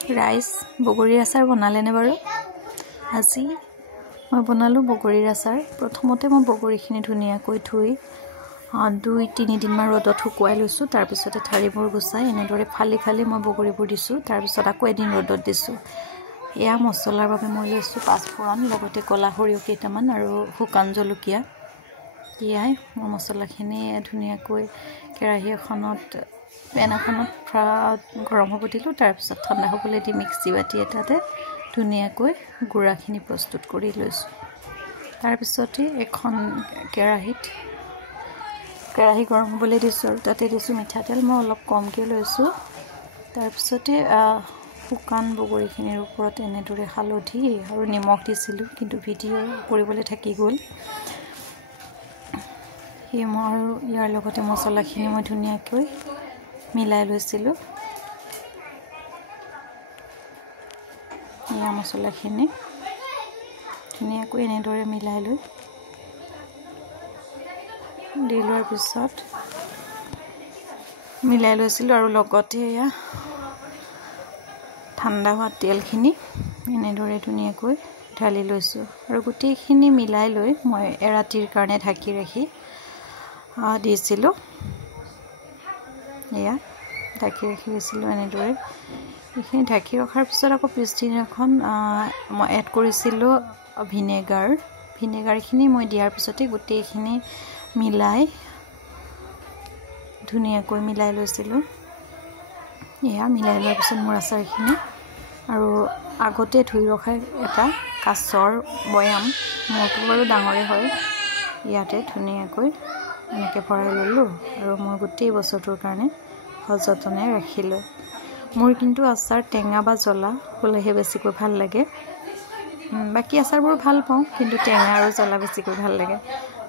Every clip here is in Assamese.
ৰাইচ বগৰীৰ আচাৰ বনালেনে বাৰু? আজি মই বনালোঁ বগৰীৰ আচাৰ। প্ৰথমতে মই বগৰীখিনি ধুনীয়াকৈ ধুই 2-3 দিনমান ৰ'দত শুকুৱাই লৈছোঁ। তাৰপিছতে ঠাৰিবোৰ গুচাই এনেদৰে ফালি ফালি মই বগৰীবোৰ দিছোঁ। তাৰপিছত আকৌ এদিন ৰ'দত দিছোঁ। এয়া মছলাৰ বাবে মই লৈছোঁ 5 ফোৰণ, লগতে ক'লা সৰিয়হ কেইটামান আৰু শুকান জলকীয়া। এয়াই মই মছলাখিনি ধুনীয়াকৈ কেৰাহী এখনত পেন এখনত গৰম হ'ব দিলোঁ। তাৰপিছত ঠাণ্ডা হ'বলৈ দি মিক্সি বাতি এটাতে ধুনীয়াকৈ গুড়াখিনি প্ৰস্তুত কৰি লৈছোঁ। তাৰপিছতে এখন কেৰাহী গৰম হ'বলৈ দিছোঁ আৰু তাতে দিছোঁ মিঠাতেল। মই অলপ কমকৈ লৈছোঁ। তাৰপিছতে শুকান বগৰীখিনিৰ ওপৰত এনেদৰে হালধি আৰু নিমখ দিছিলোঁ, কিন্তু ভিডিঅ' কৰিবলৈ থাকি গ'ল। মই আৰু ইয়াৰ লগতে মছলাখিনি মই ধুনীয়াকৈ মিলাই লৈছিলোঁ। এয়া মছলাখিনি ধুনীয়াকৈ এনেদৰে মিলাই লোৱাৰ পিছত মিলাই লৈছিলোঁ আৰু লগতে এয়া ঠাণ্ডা হোৱা তেলখিনি এনেদৰে ধুনীয়াকৈ ঢালি লৈছোঁ আৰু গোটেইখিনি মিলাই লৈ মই এৰাতিৰ কাৰণে ঢাকি ৰাখি দিছিলোঁ। এয়া ঢাকি ৰাখি দিছিলোঁ এনেদৰে। এইখিনি ঢাকি ৰখাৰ পিছত আকৌ পিছদিনাখন মই এড কৰিছিলোঁ ভিনেগাৰখিনি মই দিয়াৰ পিছতে গোটেইখিনি মিলাই ধুনীয়াকৈ মিলাই লৈছিলোঁ। এয়া মিলাই লোৱাৰ পিছত মোৰ আচাৰখিনি আৰু আগতে ধুই ৰখা এটা কাঁচৰ বৈয়াম, মোৰটো বাৰু ডাঙৰে হয়, ইয়াতে ধুনীয়াকৈ এনেকৈ ভৰাই ল'লোঁ আৰু মই গোটেই বছৰটোৰ কাৰণে সযতনে ৰাখিলোঁ। মোৰ কিন্তু আচাৰ টেঙা বা জ্বলা হ'লেহে বেছিকৈ ভাল লাগে। বাকী আচাৰবোৰ ভাল পাওঁ, কিন্তু টেঙা আৰু জ্বলা বেছিকৈ ভাল লাগে।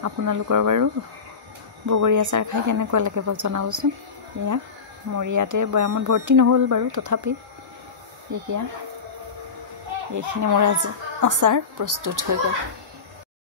আপোনালোকৰ বাৰু বগৰী আচাৰ খাই কেনেকুৱা লাগে জনাবচোন। এয়া মোৰ ইয়াতে বৈয়ামত ভৰ্তি নহ'ল বাৰু, তথাপি এতিয়া এইখিনি মোৰ আজি আচাৰ প্ৰস্তুত হৈ গ'ল।